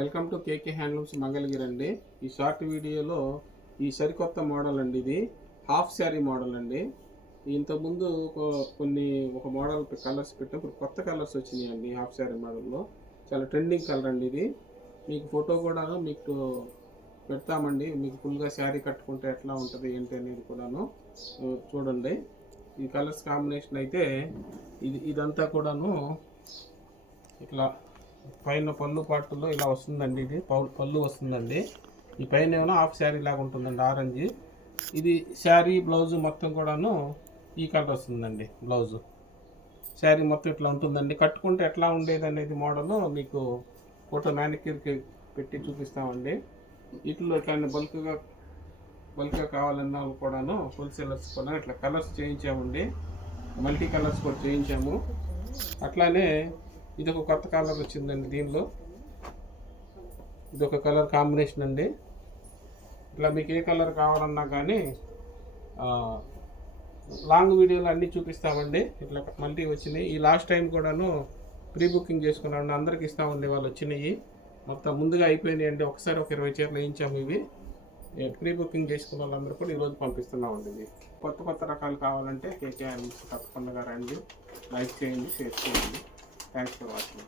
Welcome to KK handlooms Mangalagiri అండి. ఈ short వీడియోలో ఈ సరికొత్త మోడల్ అండి. ఇది హాఫ్ శారీ మోడల్ అండి. ఇంతకుముందు ఒక మోడల్ కలర్స్ పెట్టినప్పుడు కొత్త కలర్స్ వచ్చినాయి అండి. హాఫ్ శారీ మోడల్లో చాలా ట్రెండింగ్ కలర్ అండి ఇది. మీకు ఫోటో కూడాను మీకు పెడతామండి. మీకు ఫుల్గా శారీ కట్టుకుంటే ఎట్లా ఉంటుంది ఏంటి అనేది కూడాను చూడండి. ఈ కలర్స్ కాంబినేషన్ అయితే ఇదంతా కూడాను ఇట్లా పైన పళ్ళు పాటులో ఇలా వస్తుందండి. ఇది పళ్ళు వస్తుందండి. ఈ పైన ఏమైనా హాఫ్ శారీ లాగా ఉంటుందండి, ఆరెంజ్. ఇది శారీ బ్లౌజ్ మొత్తం కూడాను ఈ కలర్ వస్తుందండి. బ్లౌజు శారీ మొత్తం ఇట్లా ఉంటుందండి. కట్టుకుంటే ఎట్లా ఉండేది అనేది మోడల్ మీకు ఫోటో మ్యానిక్యూర్కి పెట్టి చూపిస్తామండి. వీటిలో ఇట్లా బల్క్గా కావాలన్నా కూడాను హోల్సేలర్స్ కూడా ఇట్లా కలర్స్ చేయించామండి. మల్టీ కలర్స్ కూడా చేయించాము. అట్లానే ఇది ఒక కొత్త కలర్ వచ్చిందండి. దీనిలో ఇది ఒక కలర్ కాంబినేషన్ అండి. ఇట్లా మీకు ఏ కలర్ కావాలన్నా కానీ లాంగ్ వీడియోలో అన్నీ చూపిస్తామండి. ఇట్లా మల్టీ వచ్చినాయి. ఈ లాస్ట్ టైం కూడాను ప్రీ బుకింగ్ చేసుకున్నామండి. అందరికి ఇస్తామండి. వాళ్ళు వచ్చినాయి మొత్తం ముందుగా అయిపోయినాయి అండి. ఒకసారి ఒక 20 చీరలు వేయించాము. ఇవి ప్రీ బుకింగ్ చేసుకున్న వాళ్ళందరూ కూడా ఈరోజు పంపిస్తున్నామండి. ఇది కొత్త రకాలు కావాలంటే కేకే హ్యాండ్లూమ్స్ తప్పకుండా రండి. లైక్ చేయండి, షేర్ చేయండి. Thanks for watching.